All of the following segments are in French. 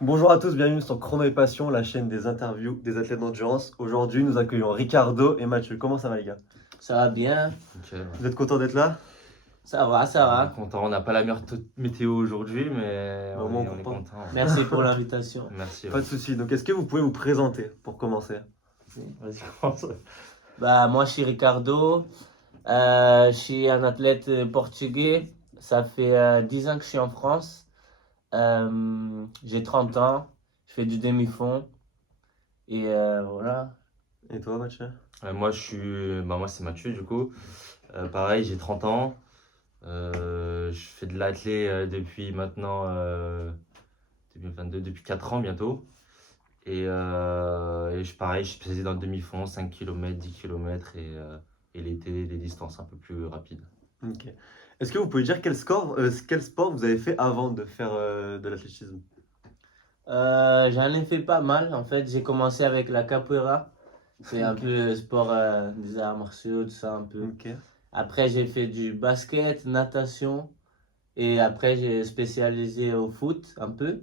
Bonjour à tous, bienvenue sur Chrono et Passion, la chaîne des interviews des athlètes d'endurance. Aujourd'hui, nous accueillons Ricardo et Mathieu. Comment ça va les gars? Ça va bien? Nickel, ouais. Vous êtes contents d'être là? Ça va, ça On est va. content, on n'a pas la meilleure météo aujourd'hui, mais Bah, au on moins, est, on on est comprend. content. Merci pour l'invitation. Merci. Pas de soucis. Donc, est-ce que vous pouvez vous présenter pour commencer? Vas-y, commence. Moi, je suis Ricardo. Je suis un athlète portugais. Ça fait 10 ans que je suis en France. J'ai 30 ans. Je fais du demi-fond. Et voilà. Et toi, Mathieu? Moi, c'est Mathieu, du coup. Pareil, j'ai 30 ans. Je fais de l'athlé depuis maintenant 2022, depuis 4 ans bientôt. Pareil, je suis spécialisé dans le demi-fond, 5 km, 10 km et l'été, des distances un peu plus rapides. Ok. Est-ce que vous pouvez dire quel sport vous avez fait avant de faire de l'athlétisme? J'en ai fait pas mal. En fait, j'ai commencé avec la capoeira. C'est un Ok. peu sport des arts martiaux, tout ça un peu. Ok. Après, j'ai fait du basket, natation. Et après, j'ai spécialisé au foot un peu.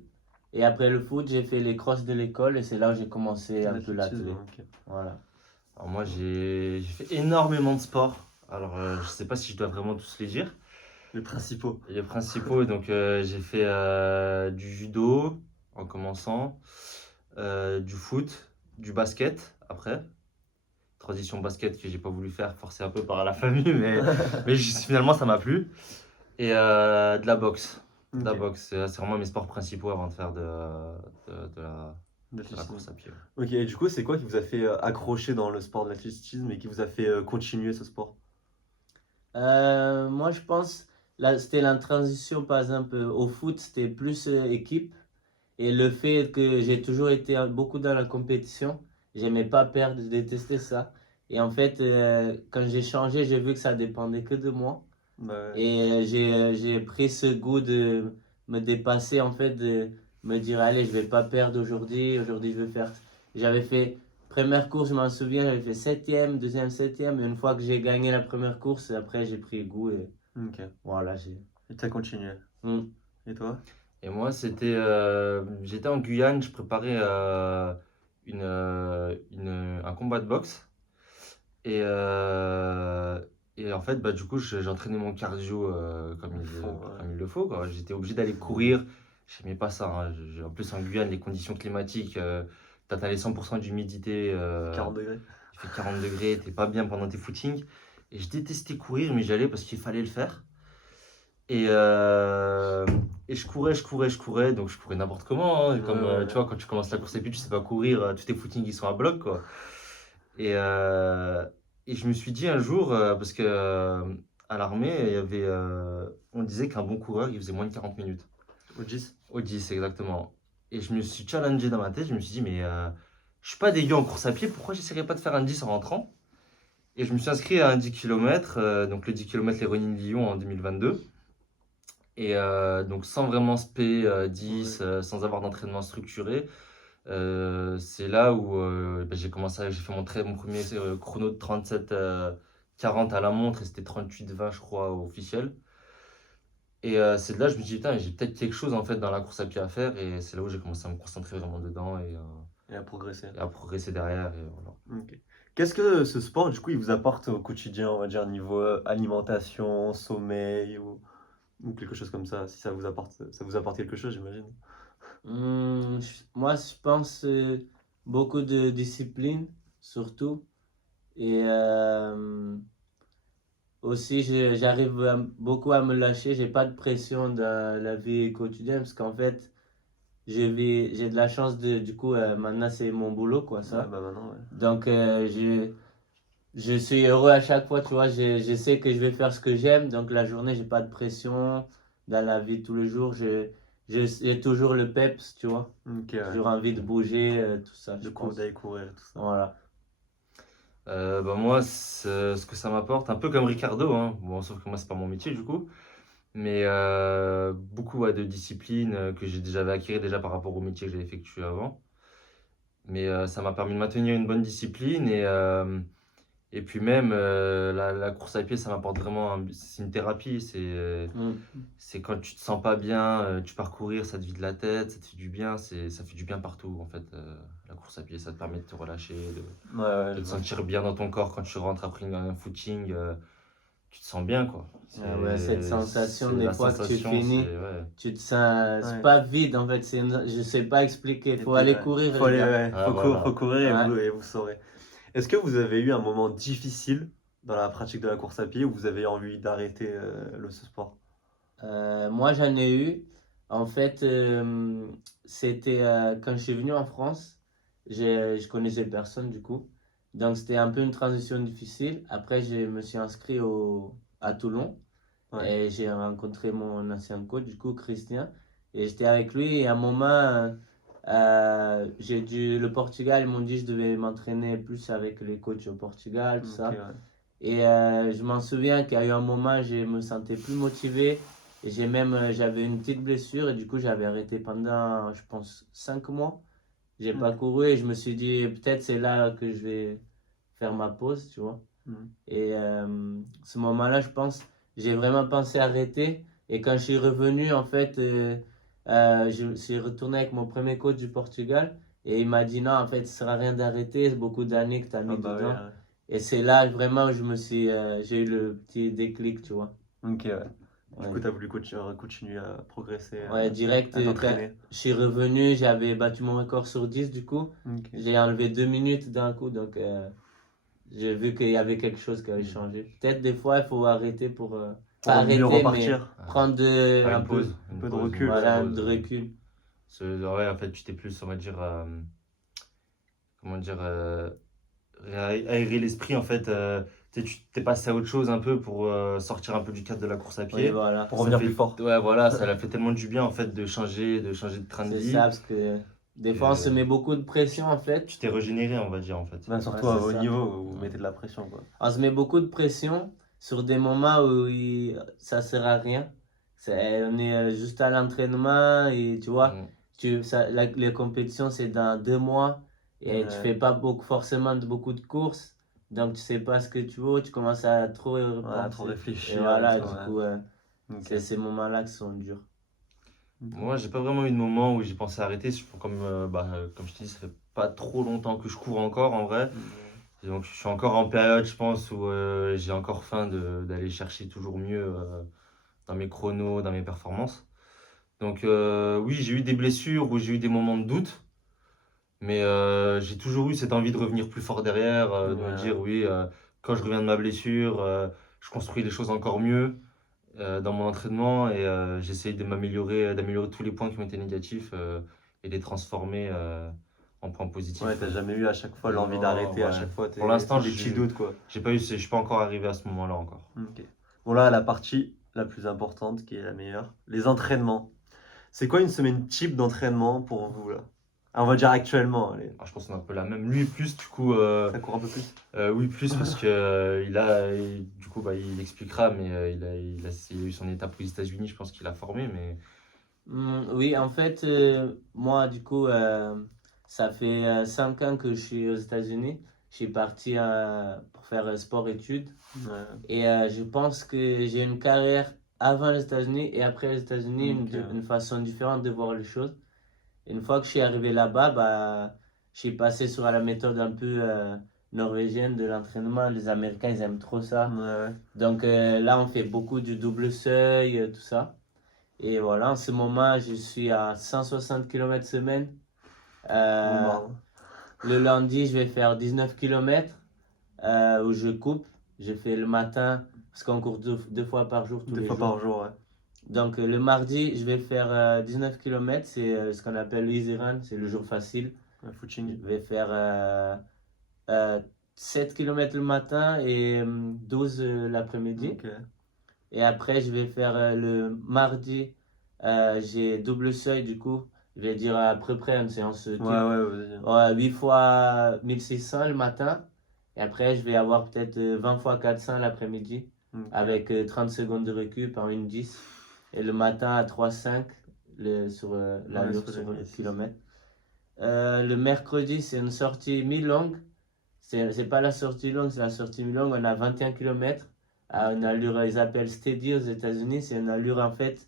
Et après le foot, j'ai fait les crosses de l'école et c'est là où j'ai commencé un peu L'athlétisme, l'athlé. ok. Voilà. Alors moi, j'ai fait énormément de sports. Alors, je sais pas si je dois vraiment tous les dire. Les principaux. Les principaux, donc j'ai fait du judo en commençant, du foot, du basket après. Transition basket que j'ai pas voulu faire, forcé un peu par la famille, finalement ça m'a plu. Et de la boxe. De la Ok. boxe, c'est vraiment mes sports principaux avant de faire de la L'athlétisme. course à pied. Ouais. Ok, et du coup, c'est quoi qui vous a fait accrocher dans le sport de l'athlétisme et qui vous a fait continuer ce sport? Moi, je pense, là, c'était la transition, par exemple, au foot, c'était plus équipe. Et le fait que j'ai toujours été beaucoup dans la compétition, j'aimais pas perdre, je détestais ça. Et en fait, quand j'ai changé, j'ai vu que ça dépendait que de moi. Bah, ouais. Et j'ai pris ce goût de me dépasser, en fait, de me dire, allez, je vais pas perdre aujourd'hui je vais faire. J'avais fait, première course, je m'en souviens, j'avais fait septième, deuxième, septième. Et une fois que j'ai gagné la première course, après, j'ai pris goût et Ok. voilà, j'ai. Et t'as continué. Hmm. Et toi? Et moi, j'étais en Guyane, je préparais un combat de boxe. Et, euh, et en fait, du coup, j'entraînais mon cardio Fond, ouais. comme il le faut, quoi. J'étais obligé d'aller courir. J'aimais pas ça, hein. En plus, en Guyane, les conditions climatiques, t'atteins les 100% d'humidité, 40 degrés. il fait 40 degrés, t'es pas bien pendant tes footings. Et je détestais courir, mais j'allais parce qu'il fallait le faire. Et, euh, et je courais, donc je courais n'importe comment, hein. Comme Ouais. tu vois, quand tu commences la course à pied, tu sais pas courir, tous tes footings ils sont à bloc, quoi. Et, euh, et je me suis dit un jour, parce que à l'armée, on disait qu'un bon coureur il faisait moins de 40 minutes. Au 10? Au 10 exactement. Et je me suis challengé dans ma tête, je me suis dit, mais je suis pas dégueu en course à pied, pourquoi j'essaierais pas de faire un 10 en rentrant? Et je me suis inscrit à un 10 km, donc le 10 km les Running Lyon en 2022. Et donc sans vraiment spé 10, Ouais. sans avoir d'entraînement structuré, c'est là où j'ai fait mon premier chrono de 37 40 à la montre et c'était 38-20 je crois officiel. Et c'est de là que je me suis dit, putain, j'ai peut-être quelque chose en fait dans la course à pied à faire et c'est là où j'ai commencé à me concentrer vraiment dedans Et à progresser. et à progresser derrière. Et voilà. Ok. Qu'est-ce que ce sport, du coup, il vous apporte au quotidien, on va dire, niveau alimentation, sommeil ou quelque chose comme ça, si ça vous apporte quelque chose, j'imagine. Moi, je pense beaucoup de discipline, surtout. Et aussi, j'arrive beaucoup à me lâcher. J'ai pas de pression dans la vie quotidienne parce qu'en fait, j'ai de la chance du coup, maintenant c'est mon boulot, quoi, Ouais, ça. bah maintenant, ouais. Donc, je suis heureux à chaque fois, tu vois. Je sais que je vais faire ce que j'aime. Donc, la journée, j'ai pas de pression. Dans la vie de tous les jours, j'ai toujours le peps, tu vois. Ok, ouais. Toujours envie de bouger, tout ça, je pense. D'aller courir, tout ça. Voilà. Moi, ce que ça m'apporte, un peu comme Ricardo, hein. Bon, sauf que moi, c'est pas mon métier du coup. Mais beaucoup ouais, de disciplines que j'avais acquis déjà par rapport au métier que j'avais effectué avant. Mais ça m'a permis de maintenir une bonne discipline Et puis même, la course à pied, ça m'apporte vraiment, c'est une thérapie. C'est quand tu te sens pas bien, tu pars courir, ça te vide la tête, ça te fait du bien. Ça fait du bien partout, en fait. La course à pied, ça te permet de te relâcher, Ouais, ouais, de je te vois. sentir bien dans ton corps quand tu rentres après un footing. Tu te sens bien, quoi. Ah ouais, cette sensation, des La fois que tu sensation, finis, ouais. tu te sens, c'est Ouais. pas vide en fait, je sais pas expliquer, Et faut puis, aller ouais, courir faut les aller, gars. ouais, Ah, voilà. faut courir Ouais. et vous saurez. Est-ce que vous avez eu un moment difficile dans la pratique de la course à pied où vous avez envie d'arrêter ce sport? Moi j'en ai eu, en fait, c'était quand je suis venu en France, je connaissais personne du coup, donc c'était un peu une transition difficile. Après, je me suis inscrit à Toulon. Ouais. Et j'ai rencontré mon ancien coach, du coup, Christian. Et j'étais avec lui. Et à un moment, le Portugal, ils m'ont dit que je devais m'entraîner plus avec les coachs au Portugal, tout Ok, ça. ouais. Et je m'en souviens qu'il y a eu un moment, je me sentais plus motivé. Et j'avais une petite blessure. Et du coup, j'avais arrêté pendant, je pense, 5 mois. J'ai pas Ok. couru et je me suis dit, peut-être c'est là que je vais faire ma pause, tu vois. Mhm. Et ce moment-là, je pense, j'ai vraiment pensé arrêter. Et quand je suis revenu, en fait, je suis retourné avec mon premier coach du Portugal. Et il m'a dit non, en fait, ça sert à rien d'arrêter. C'est beaucoup d'années que tu as Ah mis bah oui, dedans. Et c'est là vraiment où j'ai eu le petit déclic, tu vois. ok, ouais. Du coup, Ouais, tu as voulu continuer à progresser, ouais direct, à quand t'entraîner. je suis revenu, j'avais battu mon record sur 10 du coup. Ok. J'ai enlevé 2 minutes d'un coup. Donc, j'ai vu qu'il y avait quelque chose qui avait changé. Peut-être des fois, il faut arrêter pas Pour mieux arrêter, mais repartir. prendre Faire un une peu, pause. Un Une peu de pause, recul, une petite ouais. voilà, pause. de recul. Ouais, en fait, tu t'es plus, on va dire, comment dire, aérer l'esprit, en fait. Tu t'es passé à autre chose un peu pour sortir un peu du cadre de la course à Oui, pied. voilà. Pour Ça revenir fait, plus fort. ouais, voilà, ça l'a fait tellement du bien, en fait, de changer de train de C'est ça, vie, parce que des fois, on se que met beaucoup de pression, en fait. tu t'es régénéré, on va dire, en fait. Ben, Ouais, surtout à c'est haut ça. niveau, où vous Ouais. mettez de la pression, quoi. On se met beaucoup de pression sur des moments où ça sert à rien. On est juste à l'entraînement et tu vois, Mm. les compétitions, c'est dans 2 mois et tu Ouais. fais pas forcément beaucoup de courses. Donc, tu sais pas ce que tu veux, tu commences à trop Ouais, à trop penser. Et réfléchir et voilà, tout, du ouais. coup, Ok. c'est ces moments-là qui sont durs. Moi, j'ai pas vraiment eu de moment où j'ai pensé arrêter. Comme je te dis, ça fait pas trop longtemps que je cours encore, en vrai. Et donc, je suis encore en période, je pense, où j'ai encore faim d'aller chercher toujours mieux dans mes chronos, dans mes performances. Donc, oui, j'ai eu des blessures ou j'ai eu des moments de doute, mais j'ai toujours eu cette envie de revenir plus fort derrière, de me Ouais. dire, oui, quand je reviens de ma blessure, je construis les choses encore mieux dans mon entraînement et j'essaye d'améliorer tous les points qui ont été négatifs et de les transformer en points positifs. Ouais, t'as jamais eu à chaque fois l'envie Non, d'arrêter, à ouais. chaque fois Pour l'instant, c'est des petits doutes, quoi. je suis pas encore arrivé à ce moment-là encore. Ok. Bon, là, la partie la plus importante, qui est la meilleure, les entraînements. C'est quoi une semaine type d'entraînement pour vous, là? Ah, on va dire actuellement, allez. Alors, je pense qu'on est un peu la même. Lui, plus, du coup, Ça court un peu plus? oui, plus parce que du coup, bah, il expliquera, mais il a eu son étape aux États-Unis, je pense qu'il a formé, mais Oui, en fait, moi, du coup, ça fait 5 ans que je suis aux États-Unis. Je suis parti pour faire sport-études. Ouais. Et je pense que j'ai une carrière avant les États-Unis et après les États-Unis, Ok. une façon différente de voir les choses. Une fois que je suis arrivé là-bas, bah, je suis passé sur la méthode un peu norvégienne de l'entraînement. Les Américains, ils aiment trop ça. Ouais. Donc là, on fait beaucoup du double seuil, tout ça. Et voilà, en ce moment, je suis à 160 km semaine. Bon, Euh, bravo. le lundi, je vais faire 19 km où je coupe. Je fais le matin, parce qu'on court deux fois par jour, tous Deux les fois jours. par jour, ouais. Donc le mardi, je vais faire 19 km, c'est ce qu'on appelle le easy run, c'est le jour facile. Un Je footing. vais faire 7 km le matin et 12 l'après-midi. Ok. Et après, je vais faire le mardi, j'ai double seuil du coup. Je vais dire à peu près une séance type. Ouais, ouais, vas-y. Ouais, 8 fois 1600 le matin. Et après, je vais avoir peut-être 20 fois 400 l'après-midi. Ok. Avec 30 secondes de récup en 1,10. Et le matin à 3,5 sur l'allure sur sur les le 1600. kilomètre. Le mercredi, c'est une sortie mi-longue. C'est pas la sortie longue, c'est la sortie longue. On a 21 km à une allure, ils appellent steady aux États-Unis. C'est une allure en fait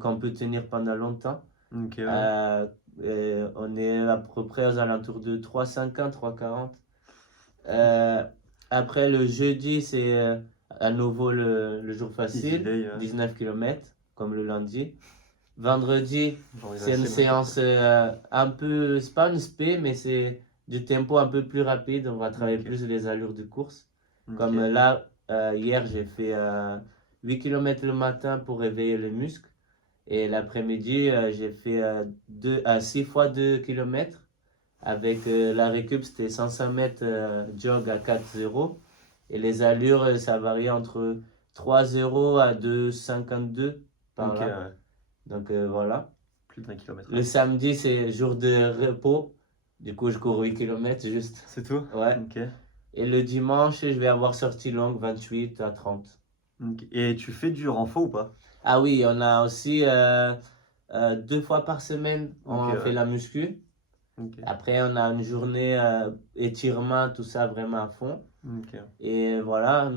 qu'on peut tenir pendant longtemps. Ok, ouais. On est à peu près aux alentours de 3,50, 3,40. Après le jeudi, c'est à nouveau le jour Easy facile, day, ouais. 19 km, comme le lundi. Vendredi, Genre, il c'est une reste les séance un peu, c'est pas une spé, mais c'est du tempo un peu plus rapide. On va travailler Ok. plus les allures de course. Ok. Comme là, hier, j'ai fait 8 km le matin pour réveiller les muscles. Et l'après-midi, j'ai fait 6 fois 2 km. Avec la récup, c'était 105 mètres jog à 4,0. Et les allures, ça varie entre 3,0 à 2,52 par Ok, là. ouais. Donc voilà. Plus d'1 kilomètre. Le samedi, c'est jour de repos. Du coup, je cours 8 km juste. C'est tout? Ouais. Ok. Et le dimanche, je vais avoir sortie longue 28 à 30. Ok. Et tu fais du renfort ou pas? Ah oui, on a aussi 2 fois par semaine, on Ok, fait ouais. la muscu. Ok. Après, on a une journée étirement, tout ça vraiment à fond. Ok. Et voilà,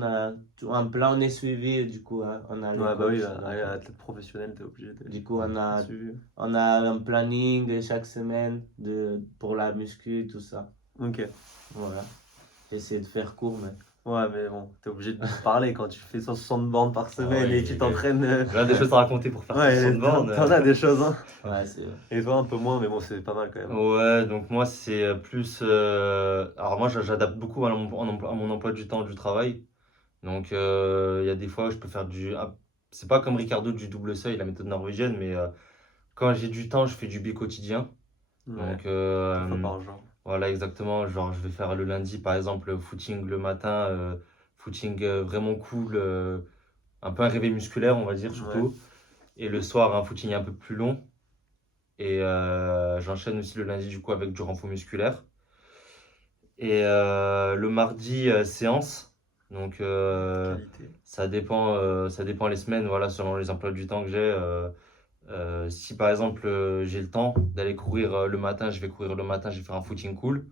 un plan, on est suivi, du coup, hein, on a les Ouais, bah oui, coachs. Donc, athlète professionnel, t'es obligé du coup, d'être suivi. on a un planning chaque semaine pour la muscu, tout ça. Ok. Voilà. J'essaie de faire court, mais. Ouais, mais bon, t'es obligé de nous parler quand tu fais 160 bornes par semaine oui, et que tu t'entraînes. J'ai des choses à raconter pour faire Ouais, 60 bornes. t'en as des choses, hein. Ouais, c'est. Et toi, un peu moins, mais bon, c'est pas mal quand même. Ouais, donc moi, c'est plus. Alors, moi, j'adapte beaucoup à mon emploi du temps du travail. Donc, il y a des fois où je peux faire c'est pas comme Ricardo du double seuil, la méthode norvégienne, mais quand j'ai du temps, je fais du bi-quotidien. Ouais, Donc, 2 fois par jour. voilà, exactement. Genre, je vais faire le lundi, par exemple, footing le matin, footing vraiment cool, un peu un réveil musculaire, on va dire, Ouais. surtout. Et le soir, un footing un peu plus long. Et j'enchaîne aussi le lundi, du coup, avec du renfort musculaire. Et le mardi, séance. Donc, Qualité. ça dépend les semaines, voilà, selon les emplois du temps que j'ai. Si par exemple j'ai le temps d'aller courir le matin, je vais courir le matin, je vais faire un footing cool.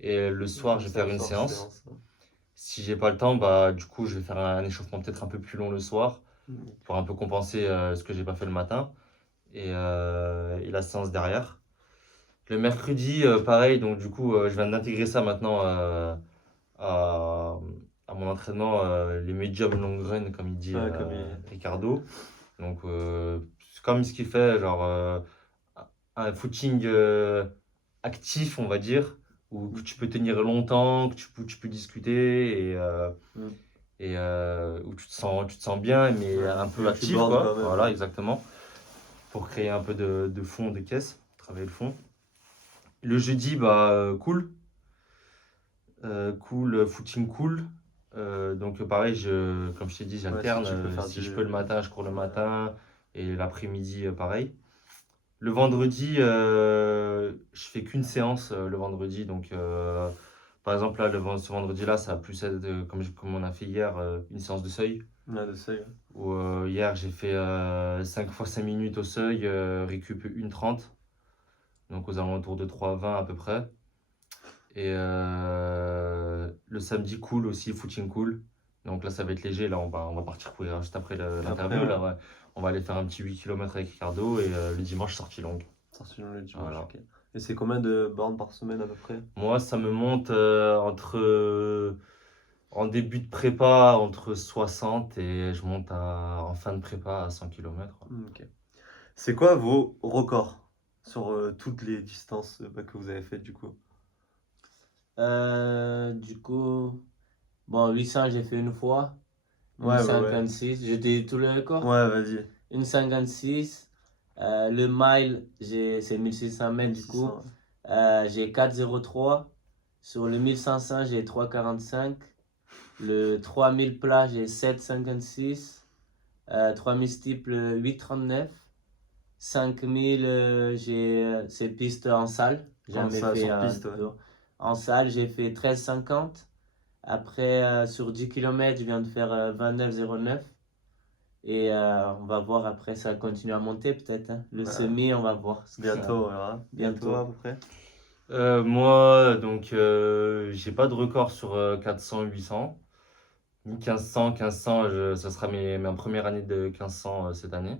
Et le soir, je vais faire une séance. Ouais. Si j'ai pas le temps, bah du coup, je vais faire un échauffement peut-être un peu plus long le soir Mm. pour un peu compenser ce que j'ai pas fait le matin et la séance derrière. Le mercredi, pareil, donc du coup, je viens d'intégrer ça maintenant à, à mon entraînement, les medium long run, comme il dit Ouais, comme Ricardo. Donc, c'est comme ce qu'il fait, genre un footing actif, on va dire, où que tu peux tenir longtemps, que tu peux discuter Mm. où tu te sens bien, mais Ouais, un peu tu actif, bornes quoi. quand même, Voilà, ouais. exactement. Pour créer un peu de fond, de caisse, travailler le fond. Le jeudi, bah, cool. Cool, footing cool. Donc pareil, comme je t'ai dit, Ouais, si j'alterne. tu peux faire Si du. je peux le matin, je cours le Ouais. matin. Et l'après-midi, pareil. Le vendredi, je fais qu'une séance le vendredi. Donc par exemple, là, ce vendredi-là, ça va plus être, comme on a fait hier, une séance de seuil. Ouais, de seuil. Où hier, j'ai fait 5 fois 5 minutes au seuil, récup 1,30. Donc aux alentours de 3,20 à peu près. Et le samedi, cool aussi, footing cool. Donc là, ça va être léger. Là, on va partir courir juste après l'interview. Après, Là, ouais. On va aller faire un petit 8 km avec Ricardo et le dimanche, sortie longue. sorti le dimanche, Voilà. ok. Et c'est combien de bornes par semaine à peu près? Moi, ça me monte en début de prépa entre 60 et je monte en fin de prépa à 100 km. Ok. C'est quoi vos records sur toutes les distances que vous avez faites du coup? Du coup, bon, 800, j'ai fait une fois. Ouais, Une ouais, ouais. 56, je dis tous les records. Ouais, vas-y. Une 56. Le mile, c'est 1600 mètres du coup. 1600, J'ai 4,03. Sur le 1500, j'ai 3,45. Le 3000 plat, j'ai 7,56. 3000 steeple, 8,39. 5000, c'est piste en salle. Jamais salle, fait sur piste, ouais. en salle, j'ai fait 13,50. Après, sur 10 km, je viens de faire 29,09. Et on va voir après, ça continue à monter peut-être, hein. Le Bah, semi, on va voir ce que ça- Bientôt, on verra. Bientôt Bientôt. à peu près. Moi, donc, j'ai pas de record sur 400, 800, ni 1500. 1500, ça sera ma première année de 1500 cette année.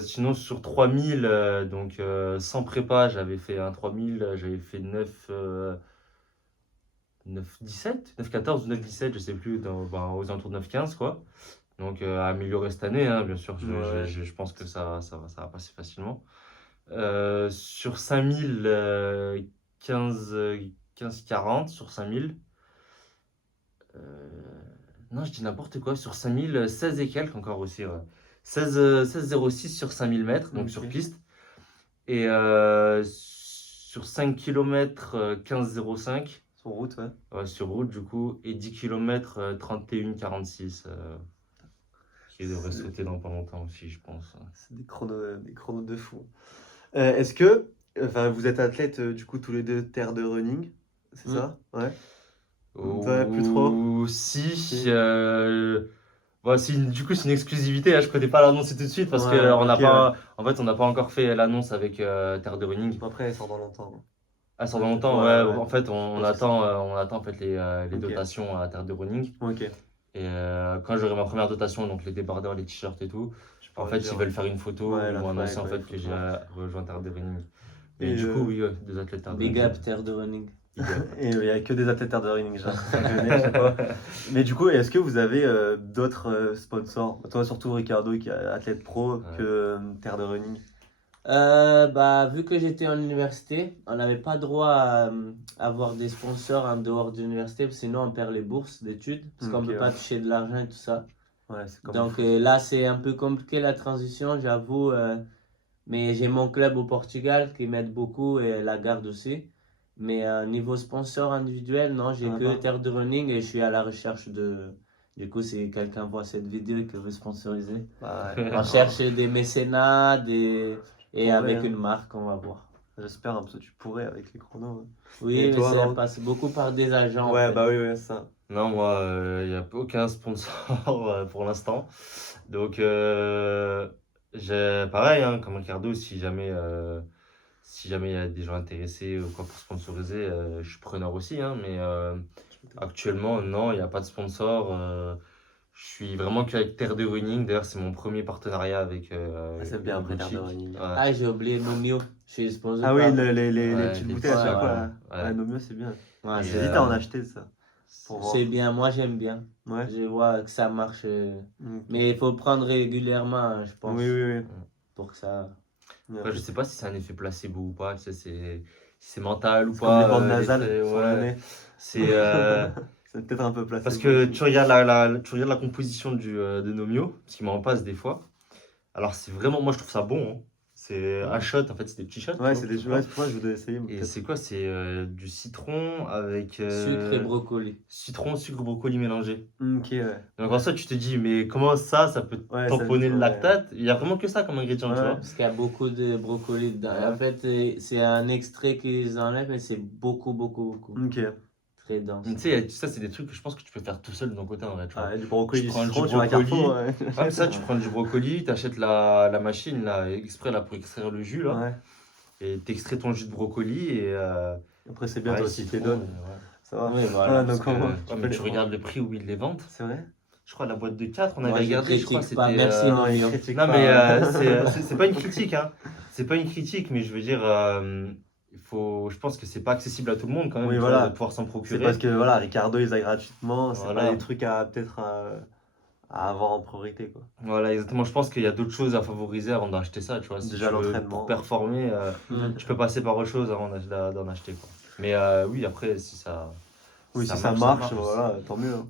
Sinon, sur 3000, donc sans prépa, j'avais fait un 3000, j'avais fait 9-17, 9-14 ou 9-17, je sais plus, aux alentours de 9-15, quoi. Donc, à améliorer cette année, hein, bien sûr, Ouais. je pense que ça va passer facilement. Sur 5000, 15, 15-40 sur 5000. Euh, non, je dis n'importe quoi. Sur 5000, 16 et quelques encore aussi. Ouais. 16,06 sur 5000 mètres, donc sur Ok. piste. Et sur 5 km, 15,05 Sur route, ouais. ouais, sur route, du coup. Et 10 km, 31,46 qui devrait C'est sauter dans pas longtemps aussi, je pense. c'est des chronos de fou. Est-ce que, enfin, vous êtes athlètes du coup tous les deux terre de running, c'est Mm. ça? Ouais. Toi, plus trop? Si. Si. Bon, du coup, c'est une exclusivité. Hein, je ne connais pas l'annoncer tout de suite parce Ouais, que on n'a ok, ouais. pas, en fait, on n'a pas encore fait l'annonce avec Terre de Running. Après, elle sort dans longtemps. Elle sort dans Peut-être. longtemps. Ouais, Ouais, ouais. en fait, Pas on de souci. attend, on attend en fait les Ok. dotations à Terre de Running. Ok. Et quand j'aurai ma première dotation, donc les débardeurs, les t-shirts et tout, Je en pourrais fait, dire, ils ouais. veulent faire une photo Ouais, ou la annoncer flag, en ouais, fait faut que j'ai voir. rejoint Terre de Running. Mais Et, du coup, oui, des athlètes Terre de Big Running. up, terre de running. Big up. et il n'y a que des athlètes terre de running, j'ai l'impression que je connais, je sais pas. Mais du coup, est-ce que vous avez d'autres sponsors? Toi, surtout Ricardo, qui est athlète pro, Ouais. que terre de running. Bah, vu que j'étais en université, on n'avait pas droit à avoir des sponsors en dehors de l'université, sinon on perd les bourses d'études, parce qu'on Ok, ne peut pas ouais. toucher de l'argent et tout ça. Ouais, c'est comme au Donc foot. là, c'est un peu compliqué la transition, j'avoue, mais j'ai mon club au Portugal qui m'aide beaucoup et la garde aussi. Mais niveau sponsor individuel, non, j'ai T'en as que pas? Terre de Running et je suis à la recherche de... Du coup, si quelqu'un voit cette vidéo et que veut sponsoriser, Bah on ouais. cherche des mécénats et Pourrais, avec hein. une marque, on va voir. J'espère un peu, tu pourrais avec les chronos. Ouais. Oui, Et mais toi, ça non? passe beaucoup par des agents en Ouais, fait. bah oui, ouais, ça. Non, moi, il n'y a aucun sponsor pour l'instant. Donc, pareil, hein, comme Ricardo, si jamais il y a des gens intéressés ou quoi pour sponsoriser, je suis preneur aussi. Hein, mais actuellement, non, il n'y a pas de sponsor. Je suis vraiment qu'avec Terre de Running. D'ailleurs, c'est mon premier partenariat avec Ah, c'est une bien après terre de boutique. running. Ouais, Ah, j'ai oublié Nomio. Je suis sponsor Ah oui, par. les ouais, petites les bouteilles à petits Ouais, chaque ouais. fois ouais, là. ouais. Ouais, Nomio, c'est bien. Ouais, Et, J'hésite à en acheter ça. Pour voir. c'est bien, moi j'aime bien. Ouais. Je vois que ça marche. Ok. Mais il faut le prendre régulièrement, hein, je pense, Oui, oui, oui. pour que ça. Mais après, après, je sais pas si c'est un effet placebo ou pas. Tu sais, si c'est mental ou c'est comme les pas. bandes nasales l'effet, sur le ouais. nez. C'est. C'est peut-être un peu Parce placebo que aussi. tu regardes tu regardes la composition de Nomio, parce qu'il m'en passe des fois. Alors, c'est vraiment, moi je trouve ça bon. Hein. C'est un shot, en fait, c'est des petits shots. Ouais, Tu c'est vois, des ouais, c'est pour ça que je voudrais essayer, mais Et peut-être. c'est quoi? C'est du citron avec Sucre et brocoli. citron, sucre, brocoli mélangé. Ok, ouais. Donc en soi, tu te dis, mais comment ça peut Ouais, ça tamponner le ouais. lactate? Il y a vraiment que ça comme ingrédient, tu Ouais. vois. Parce qu'il y a beaucoup de brocoli dedans. Ouais. En fait, c'est un extrait qu'ils enlèvent, mais c'est beaucoup, beaucoup, beaucoup. Ok. Très dense. Mais tu sais, ça, c'est des trucs que je pense que tu peux faire tout seul de ton côté, en vrai, tu vois. Ah, du brocoli, Tu du prends du citron, tu vas à Carrefour. brocoli. Ouais. Ouais, ça, tu prends du brocoli, t'achètes la machine, là, exprès, là, pour extraire le jus, là. Ouais. Et t'extrais ton jus de brocoli et Après, c'est bien, pareil, toi aussi, t'es citron, donne. ouais. Ça va. Oui, voilà. Ouais, Parce donc, que, tu peux mais les tu prendre. regardes le prix où ils les vendent. C'est vrai? Je crois la boîte de 4, on Moi, avait je regardé, je crois critique pas. c'était. Merci, Non, il Nomio. critique Non, pas. mais c'est pas une critique, hein. C'est pas une critique, mais je veux dire, je pense que c'est pas accessible à tout le monde quand même, Oui, tu vois, voilà. de pouvoir s'en C'est procurer. parce que, voilà, Ricardo, ils a gratuitement. C'est pas Voilà. des trucs à peut-être à avoir en priorité, quoi. Voilà, exactement. Je pense qu'il y a d'autres choses à favoriser avant d'acheter ça, tu vois. Si Déjà, tu veux, l'entraînement. pour performer, Mm. tu peux passer par autre chose avant d'en acheter, quoi. Mais oui, après, si ça marche, aussi. voilà, tant mieux. Hein.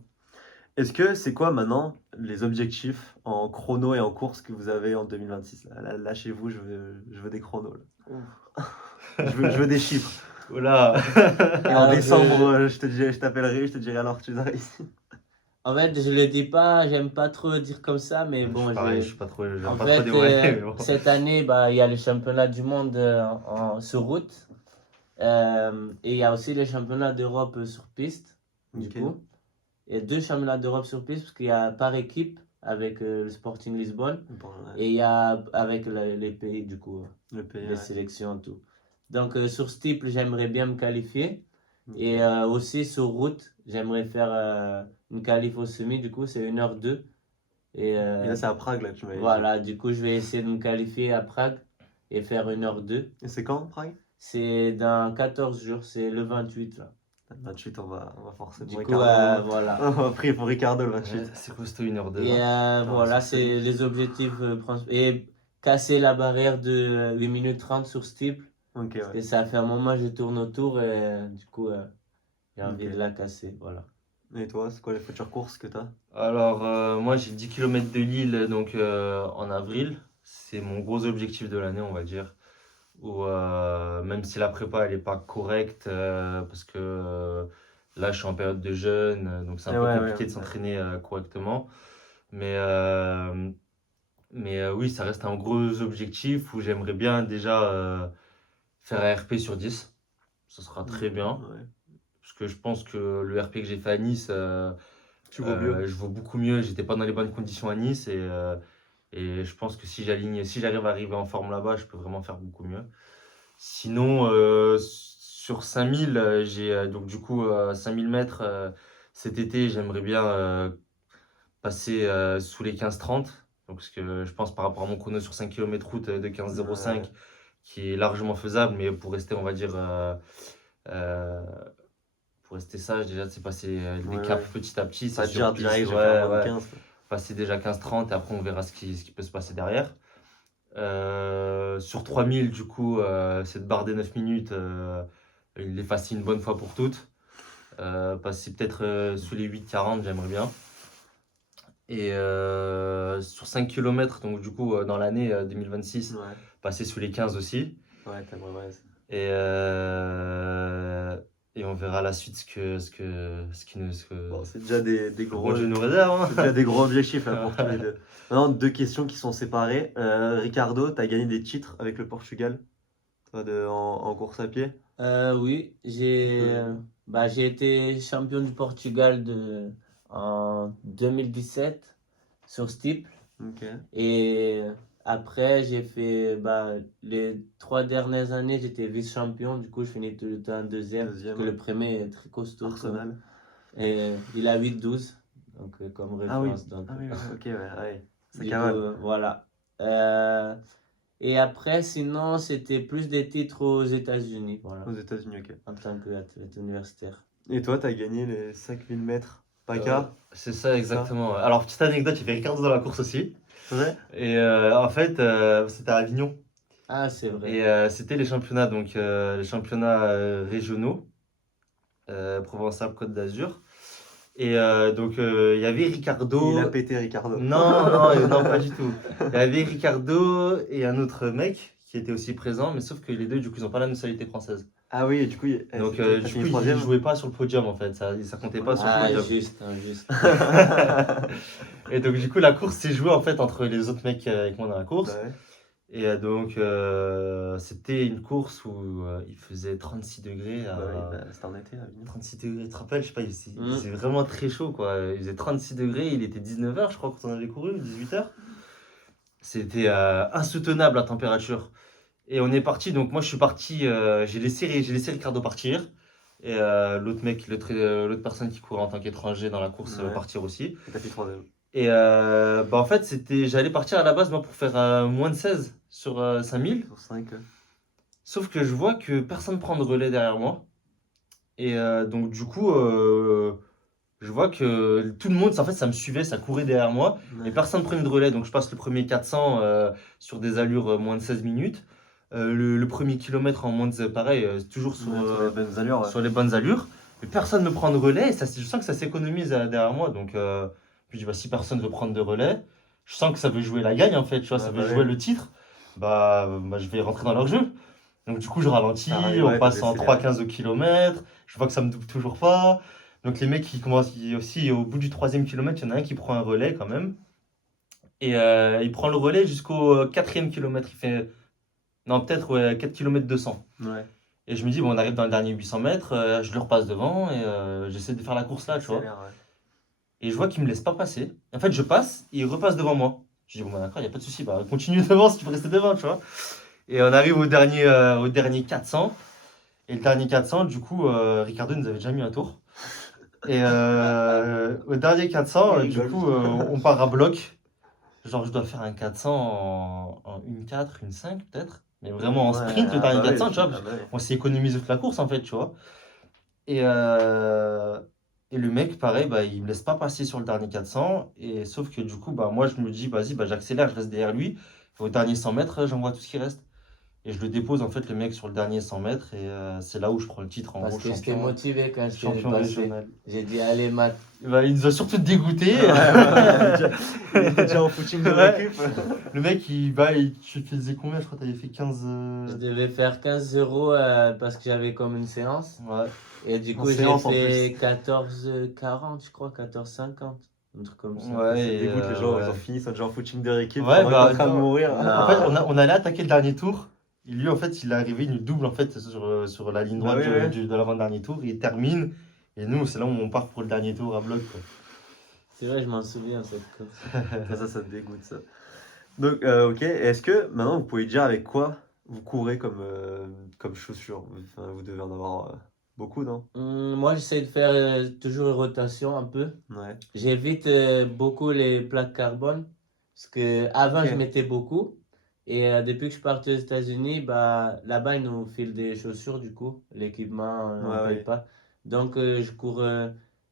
Est-ce que c'est quoi maintenant les objectifs en chrono et en course que vous avez en 2026 là, lâchez-vous, je veux des chronos. Là. je veux des chiffres. Voilà. Et en Alors, décembre, je t'appellerai, je te dirai alors tu viendras ici. En fait, je le dis pas, j'aime pas trop dire comme ça, mais bon, Je suis pareil, je suis pas trop, j'aime En pas trop fait, dévoiler, mais bon. cette année, bah, il y a le championnat du monde sur route. Et il y a aussi le championnat d'Europe sur piste, du Ok. coup. Il y a 2 championnats d'Europe sur piste, parce qu'il y a par équipe avec le Sporting Lisbonne. Bon, ouais, Et il y a avec les pays, du coup, le pays, les ouais. sélections, tout. Donc, sur steeple, j'aimerais bien me qualifier. Et aussi sur route, j'aimerais faire une qualif au semi, du coup, c'est 1h02. Et là, c'est à Prague, là, tu m'avais dit. voilà, du coup, je vais essayer de me qualifier à Prague et faire 1h02. Et c'est quand, Prague? C'est dans 14 jours, c'est le 28 là. Le 28, on va forcer Du pour coup, Ricardo. voilà. On va prier pour Ricardo le 28. Ouais, c'est costaud 1h02. Et voilà, sur c'est les objectifs principaux. Et casser la barrière de 8 minutes 30 sur steeple. Ok, Parce ouais. que ça fait un moment que je tourne autour et du coup, j'ai envie Ok. de la casser. Voilà. Et toi, c'est quoi les futures courses que t'as? Alors, moi, j'ai 10 km de Lille donc, en avril. C'est mon gros objectif de l'année, on va dire. Où, même si la prépa, elle n'est pas correcte, parce que là, je suis en période de jeûne, donc c'est un Eh peu ouais, compliqué ouais, de ouais. s'entraîner correctement. Mais oui, ça reste un gros objectif où j'aimerais bien déjà faire un RP sur 10. Ce sera très bien. Ouais. Parce que je pense que le RP que j'ai fait à Nice, Tu vaux mieux. je vaux beaucoup mieux. J'étais pas dans les bonnes conditions à Nice et je pense que si j'arrive à arriver en forme là-bas, je peux vraiment faire beaucoup mieux. Sinon, sur 5000, j'ai donc du coup 5000 mètres cet été, j'aimerais bien passer sous les 15-30. Donc, parce que je pense par rapport à mon chrono sur 5 km route de 15,05 Ouais. qui est largement faisable, mais pour rester, on va dire, euh, pour rester sage, déjà, c'est passer les Ouais, caps ouais. petit à petit. Pas C'est te sur dire piste, direct, je vais ouais, faire moins de ouais. 15. quoi. Passer déjà 15-30 et après, on verra ce qui peut se passer derrière. Sur 3000, du coup, cette barre des 9 minutes, il l'effacer une bonne fois pour toutes. Passer peut-être sous les 8,40, j'aimerais bien. Et sur 5 km, donc du coup, dans l'année 2026, Ouais. passer sous les 15 aussi. Ouais, t'aimerais ouais. Et, et on verra la suite ce qui nous. Bon, c'est déjà des gros. Bon Dieu nous réserve. Hein. C'est déjà des gros objectifs là, pour tous les deux. Maintenant, deux questions qui sont séparées. Ricardo, tu as gagné des titres avec le Portugal, toi, en course à pied. Oui, j'ai été champion du Portugal en 2017 sur steeple. Ok. Et après, j'ai fait les 3 dernières années, j'étais vice-champion. Du coup, je finis tout le temps deuxième. Deuxième. Parce que le premier est très costaud. quoi. Arsenal. Et il a 8-12. Donc, comme Ah oui. référence. Donc, Ah oui, ok, ouais. Ça du cavale. coup, voilà. Et après, sinon, c'était plus des titres aux États-Unis. Voilà. Aux États-Unis, ok. En tant qu'athlète universitaire. Et toi, tu as gagné les 5000 mètres PACA. C'est ça, exactement. Alors, petite anecdote, il y avait Ricardo dans la course aussi. C'est vrai? Et en fait, c'était à Avignon. Ah, c'est vrai. Et c'était les championnats, donc les championnats régionaux, Provence-Alpes-Côte d'Azur. Et donc, il y avait Ricardo. Il a pété Ricardo. Non, pas du tout. Il y avait Ricardo et un autre mec qui était aussi présent, mais sauf que les deux, du coup, ils n'ont pas la nationalité française. Ah oui, et du coup, Donc, t'as du fini coup, ils troisième. ne jouaient pas sur le podium en fait. Ça comptait pas sur le Ah, podium. juste, injuste. Et donc, du coup, la course s'est jouée en fait entre les autres mecs avec moi dans la course. Bah ouais. Et donc, c'était une course où il faisait 36 degrés. Bah oui, bah, c'était en été à Avignon. 36 degrés, tu te rappelles, je sais pas, il faisait vraiment très chaud quoi. Il faisait 36 degrés, il était 19h, je crois, quand on avait couru, 18h. C'était insoutenable la température. Et on est parti, donc moi je suis parti, j'ai laissé Ricardo partir. Et l'autre personne qui courait en tant qu'étranger dans la course Ouais. partir aussi. Et t'as fait troisième. Et en fait, j'allais partir à la base moi pour faire moins de 16 sur 5000. Sur 5. Sauf que je vois que personne prend de relais derrière moi. Et donc du coup, je vois que tout le monde, en fait, ça me suivait, ça courait derrière moi. Et personne ne prenait de relais. Donc je passe le premier 400 sur des allures moins de 16 minutes. Le premier kilomètre en moins de pareil, toujours sur les bonnes allures. Ouais. sur les bonnes allures. Mais personne ne me prend de relais. Et ça, je sens que ça s'économise derrière moi. Donc puis je dis, bah, si personne veut prendre de relais, je sens que ça veut jouer la gagne en fait. Tu vois, ça veut bah jouer ouais. le titre. Bah, je vais rentrer dans leur jeu. Donc du coup, je ralentis, Pareil, on ouais, passe t'as en décéléré. 3,15 au kilomètre. Je vois que ça me double toujours pas. Donc les mecs, aussi, au bout du 3e kilomètre, il y en a un qui prend un relais quand même. Et il prend le relais jusqu'au 4e kilomètre. Il fait, non, peut-être 4 km 200. Ouais. Et je me dis, bon, on arrive dans le dernier 800 mètres, je le repasse devant et j'essaie de faire la course là, tu vois. Accélère, ouais. Et je vois qu'il me laisse pas passer. En fait, je passe et il repasse devant moi. Je dis, bon, bah, d'accord, il n'y a pas de souci, bah, continue devant si tu veux rester devant, tu vois. Et on arrive au dernier 400. Et le dernier 400, du coup, Ricardo nous avait déjà mis un tour. Et au dernier 400, Il du rigole. coup, on part à bloc. Genre, je dois faire un 400 en 1,4, 1,5 peut-être. Mais vraiment en Ouais, sprint, le ah dernier bah 400, oui, tu vois. ah bah oui. On s'est économisé toute la course, en fait, tu vois. Et, euh, et le mec, pareil, bah, il me laisse pas passer sur le dernier 400. Et sauf que du coup, bah, moi, je me dis, vas-y, bah, j'accélère, je reste derrière lui. Au dernier 100 mètres, j'envoie tout ce qui reste. Et je le dépose, en fait, le mec sur le dernier 100 mètres. Et c'est là où je prends le titre, en Parce gros, que j'étais champion, motivé quand je t'ai champion passé. régional. J'ai dit, allez, Matt. Bah, il nous a surtout dégoûté. Il était déjà en footing de Ouais. récup. Le mec, tu faisais combien? Je crois que tu avais fait 15. Je devais faire 15 euros parce que j'avais comme une séance. Ouais. Et du En coup, j'ai séance, en fait 14,40, je crois, 14,50. Un truc comme ça. Ouais, Ça et, dégoûte les gens, ouais. ils ont fini, ils sont déjà en footing de récup Ouais, pendant bah, qu'ils sont en train de non. mourir. Non. En fait, on allait attaquer le dernier tour. Et lui, en fait, il est arrivé, il nous double en fait, sur la ligne Bah droite oui, ouais. de l'avant-dernier tour. Il termine. Et nous, c'est là où on part pour le dernier tour à bloc, quoi. C'est vrai, je m'en souviens, cette course. Ça te dégoûte, ça. Donc, ok. Et est-ce que maintenant vous pouvez dire avec quoi vous courez comme chaussures? Enfin, vous devez en avoir beaucoup, non? Moi, j'essaie de faire toujours une rotation un peu. Ouais. J'évite beaucoup les plaques carbone. Parce que avant Ok. je mettais beaucoup. Et depuis que je suis parti aux États-Unis, bah, là-bas, ils nous filent des chaussures, du coup. L'équipement, on ne Ouais, paye ouais. pas. Donc, je cours.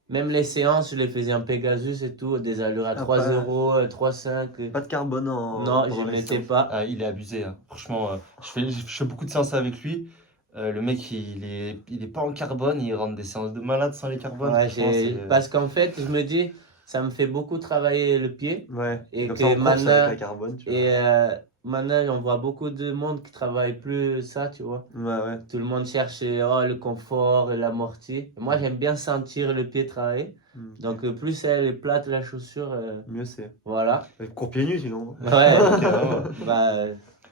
Même les séances, je les faisais en Pegasus et tout, des allures à Ah, 3 pas, euros, 3,5. pas de carbone Non, je pendant ne les mettais séances. pas. Ah, il est abusé, hein. Franchement, je fais beaucoup de séances avec lui. Le mec, il est pas en carbone, il rentre des séances de malade sans les carbones. Ouais, Franchement, c'est. parce qu'en fait, je me dis, ça me fait beaucoup travailler le pied. Ouais. Et Et comme ça, que en course avec la maintenant, carbone, tu vois. et, maintenant, on voit beaucoup de monde qui travaille plus ça, tu vois. Ouais, ouais. Tout le monde cherche le confort et l'amorti. Moi, j'aime bien sentir le pied travailler. Hmm. Donc, plus elle est plate, la chaussure, Mieux c'est. voilà. Cours pieds nus sinon. Ouais, Carrément. bah,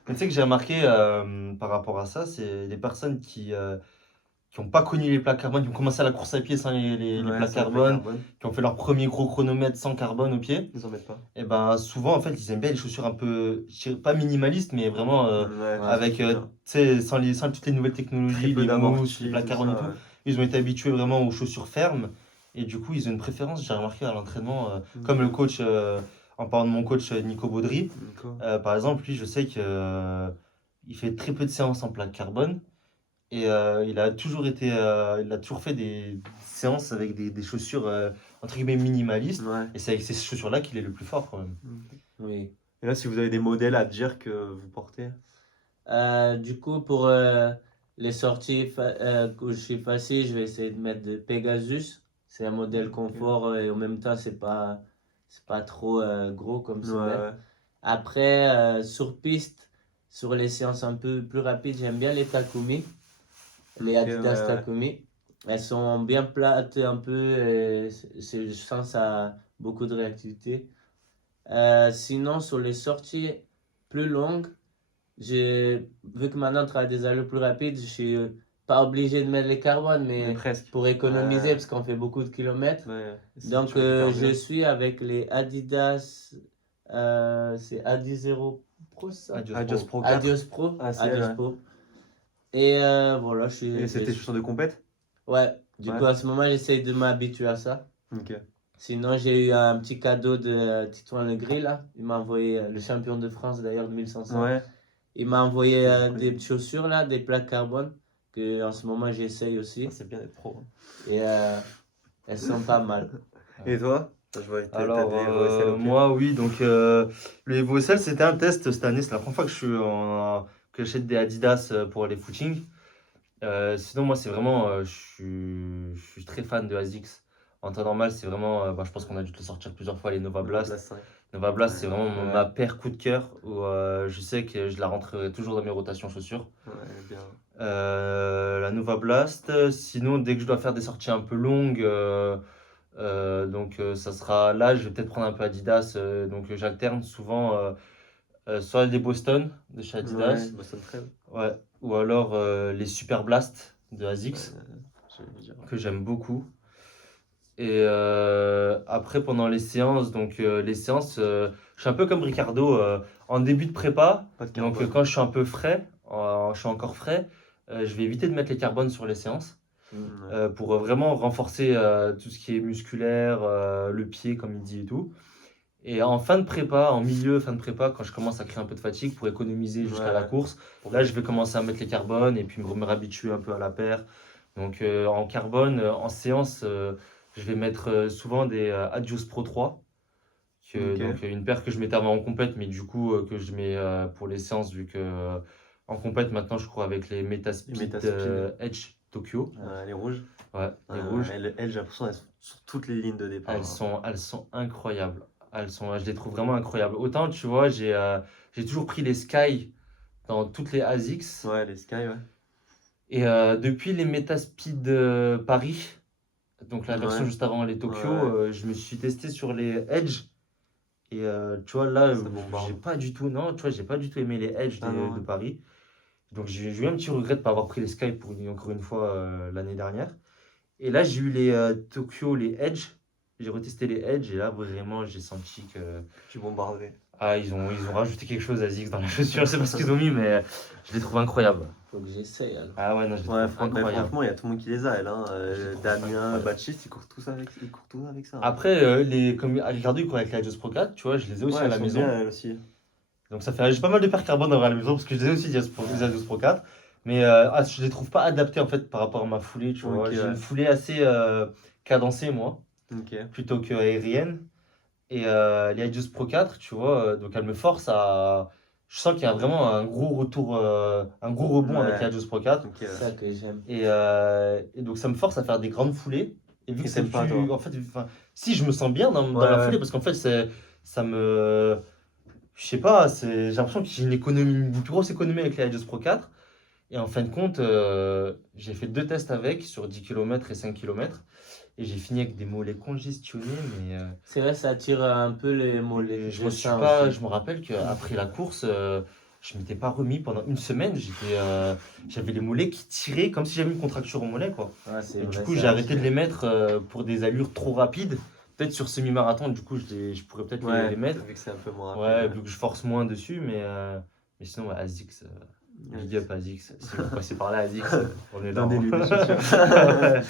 Mais tu sais que j'ai remarqué par rapport à ça, c'est les personnes qui n'ont pas connu les plaques carbone, qui ont commencé à la course à pied sans les Ouais, plaques sans les plaques carbone, carbone. qui ont fait leur premier gros chronomètre sans carbone au pied. Ils en mettent pas. Et ben souvent en fait ils aiment bien les chaussures un peu, je dirais pas minimalistes, mais vraiment Ouais, avec c'est tu bien. sais, sans toutes les nouvelles Très technologies, peu les mousses, d'amorti, les plaques tout carbone et ça, tout. ouais. Ils ont été habitués vraiment aux chaussures fermes et du coup ils ont une préférence, j'ai remarqué à l'entraînement, Mm. comme le coach, en parlant de mon coach Nico Baudry, Nico. par exemple lui je sais que il fait très peu de séances en plaques carbone et il a toujours fait des séances avec des chaussures entre guillemets minimalistes Ouais. et c'est avec ces chaussures-là qu'il est le plus fort quand même. oui. Et là, si vous avez des modèles à dire que vous portez. Du coup, pour les sorties que je suis facile, je vais essayer de mettre de Pegasus. C'est un modèle Ok. confort et en même temps, c'est pas trop gros comme Ouais, semelle. ouais. Après, sur piste, sur les séances un peu plus rapides, j'aime bien les Takumi, les Ok, Adidas ouais, ouais. Takumi. Elles sont bien plates un peu et je sens ça a beaucoup de réactivité. Sinon, sur les sorties plus longues, vu que maintenant on travaille des allures plus rapides, je suis pas obligé de mettre les carbones, Mais mais presque. pour économiser, Ouais. parce qu'on fait beaucoup de kilomètres. Ouais. Et c'est Donc, tu récupères je mieux. suis avec les Adidas, c'est Adizero Pro, ça? Adios Adios Pro. Pro 4. Adios Pro. Ah, c'est Adios elle, ouais. Pro. Et voilà, Et c'était chaussures de compète? Ouais, du Ouais. coup, à ce moment, j'essaye de m'habituer à ça. Ok. Sinon, j'ai eu un petit cadeau de Titouan Legris, là. Il m'a envoyé, le champion de France d'ailleurs, de 1500. Ouais. Il m'a envoyé Ouais, des chaussures, là, des plaques carbone, que en ce moment, j'essaye aussi. Ah, c'est bien d'être pro. Et elles sont pas mal. Et toi? Je vois, t'as Alors, des VOSL au pied. moi, oui, donc le Evo SL, c'était un test cette année. C'est la première fois que j'achète des Adidas pour les footings. Sinon, moi, c'est vraiment, je suis très fan de ASICS. En temps normal, c'est vraiment, je pense qu'on a dû te le sortir plusieurs fois, les Nova Blast. Blast 5. Nova Blast, Ouais, c'est vraiment ouais. ma paire coup de cœur où je sais que je la rentrerai toujours dans mes rotations chaussures. Ouais, bien. La Nova Blast, sinon, dès que je dois faire des sorties un peu longues, donc ça sera là, je vais peut-être prendre un peu Adidas. Donc j'alterne souvent soit des Boston de chez Adidas, Ouais, Boston Trail. ouais, ou alors les Super Blast de Ouais, ASICS j'allais le dire. que j'aime beaucoup. Et après, pendant les séances, je suis un peu comme Ricardo, en début de prépa. Pas de Donc, carbone. quand je suis un peu frais, je suis encore frais, je vais éviter de mettre les carbones sur les séances Ouais. pour vraiment renforcer tout ce qui est musculaire, le pied, comme il dit et tout. Et en fin de prépa, fin de prépa, quand je commence à créer un peu de fatigue pour économiser jusqu'à la Ouais. course, là, je vais commencer à mettre les carbones et puis me réhabituer un peu à la paire. Donc, en carbone, en séance, je vais mettre souvent des Adios Pro 3, Ok. donc une paire que je mettais avant en compète, mais du coup, que je mets pour les séances, vu que en compète, maintenant, je crois, avec les Metaspeed Metaspeed. Edge Tokyo. Les rouges. Ouais, les rouges. Elles, j'ai l'impression qu'elles sont sur toutes les lignes de départ. Elles sont incroyables. Je les trouve vraiment incroyables. Autant, tu vois, j'ai toujours pris les Sky dans toutes les ASICS. Ouais, les Sky, ouais. Et depuis les Metaspeed Paris, donc la version Ouais. juste avant les Tokyo, Ouais. je me suis testé sur les Edge. Et tu vois, là, Ça bombarde. j'ai pas du tout, non, tu vois, j'ai pas du tout aimé les Edge Ah non, de ouais. Paris. Donc j'ai eu un petit regret de ne pas avoir pris les Sky encore une fois l'année dernière. Et là, j'ai eu les Tokyo, les Edge. J'ai retesté les Edge et là, vraiment, j'ai senti que. Tu bombardais. Ah, ils ont rajouté quelque chose à Zix dans la chaussure. Je sais pas ce qu'ils ont mis, mais je les trouve incroyables. Faut que j'essaye alors. Ah ouais, non, je les Ouais, trouve mais incroyables. franchement, il y a tout le monde qui les a, elles. Hein. Je les trouve Damien, incroyables. Baptiste, ils courent tous avec ça. Hein. Après, comme Ricardo, il court avec la Just Pro 4, tu vois, je les ai aussi Ouais, à la elles sont maison. bien, elles aussi. Donc ça fait, j'ai pas mal de paires carbone à la maison parce que je les ai aussi les Adios Pro 4. Mais je les trouve pas adaptés en fait par rapport à ma foulée, tu vois. Ok, J'ai ouais. une foulée assez cadencée, moi, Ok. plutôt qu'aérienne. Et les Adios Pro 4, tu vois, donc elles me forcent à. Je sens qu'il y a vraiment un gros retour, un gros rebond avec les Ouais. Adios Pro 4. Ok, C'est ouais. ça que j'aime. Et donc ça me force à faire des grandes foulées. Et vu Et que c'est t'aimes pas, plus. toi? En fait, enfin, si je me sens bien dans Ouais, la ouais. foulée, parce qu'en fait, ça me. Je sais pas, j'ai l'impression que j'ai une grosse économie avec les Adios Pro 4. Et en fin de compte, j'ai fait 2 tests avec sur 10 km et 5 km. Et j'ai fini avec des mollets congestionnés, mais C'est vrai, ça tire un peu les mollets. je me suis sens pas. aussi. Je me rappelle qu'après la course, je m'étais pas remis pendant une semaine. J'avais les mollets qui tiraient comme si j'avais une contracture au mollet, quoi. Ouais, c'est Et du vrai, coup, ça j'ai arrêté de tire. les mettre pour des allures trop rapides. Peut-être sur semi-marathon, du coup, je pourrais peut-être Ouais, les mettre. vu que c'est un peu moins Ouais, rapide. vu que je force moins dessus, mais sinon, ouais, ASICS, Ouais. big up ASICS. Si vous passez par là, ASICS, on est là. Donnez-lui des chaussures. Ouais.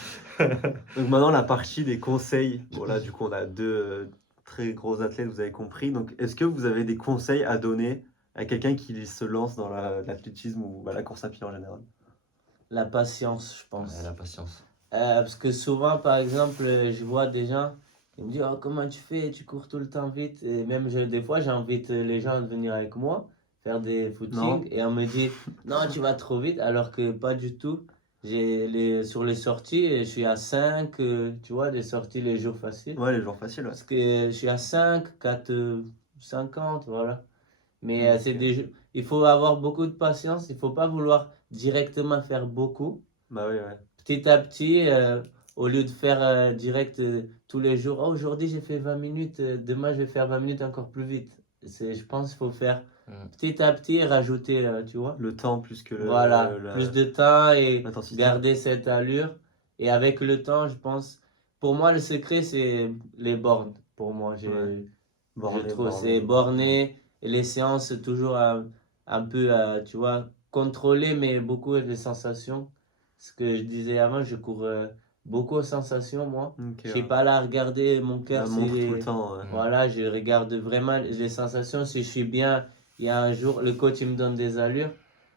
Donc maintenant, la partie des conseils. Bon, là, du coup, on a deux très gros athlètes, vous avez compris. Donc, est-ce que vous avez des conseils à donner à quelqu'un qui se lance dans l'athlétisme ou la course à pied en général? La patience, je Ouais, pense. la patience. Parce que souvent, par exemple, je vois des gens, ils me disent, oh, comment tu fais? Tu cours tout le temps vite. Et même des fois, j'invite les gens à venir avec moi, faire des footings. Non? Et on me dit, non, tu vas trop vite. Alors que pas du tout. Sur les sorties, je suis à 5, tu vois, les sorties, les jours faciles. Ouais, les jours faciles, ouais. Parce que je suis à 5, 4, 50, voilà. Mais c'est Ok. il faut avoir beaucoup de patience. Il faut pas vouloir directement faire beaucoup. Bah oui, ouais. Petit à petit, au lieu de faire direct tous les jours, oh, aujourd'hui j'ai fait 20 minutes, demain je vais faire 20 minutes encore plus vite. Je pense qu'il faut faire petit à petit et rajouter, tu vois. Le temps plus que Voilà, plus de temps et l'intensité. garder cette allure. Et avec le temps, je pense, pour moi, le secret, c'est les bornes. Pour moi, Ouais. je Borné, trouve borné. c'est borné et les séances toujours un peu, tu vois, contrôlées, mais beaucoup avec les sensations. Ce que je disais avant, je cours beaucoup aux sensations, moi. Ok, Je suis ouais. pas là à regarder mon cœur. La montre tout le temps, ouais. Voilà, je regarde vraiment les sensations. Si je suis bien, il y a un jour, le coach il me donne des allures.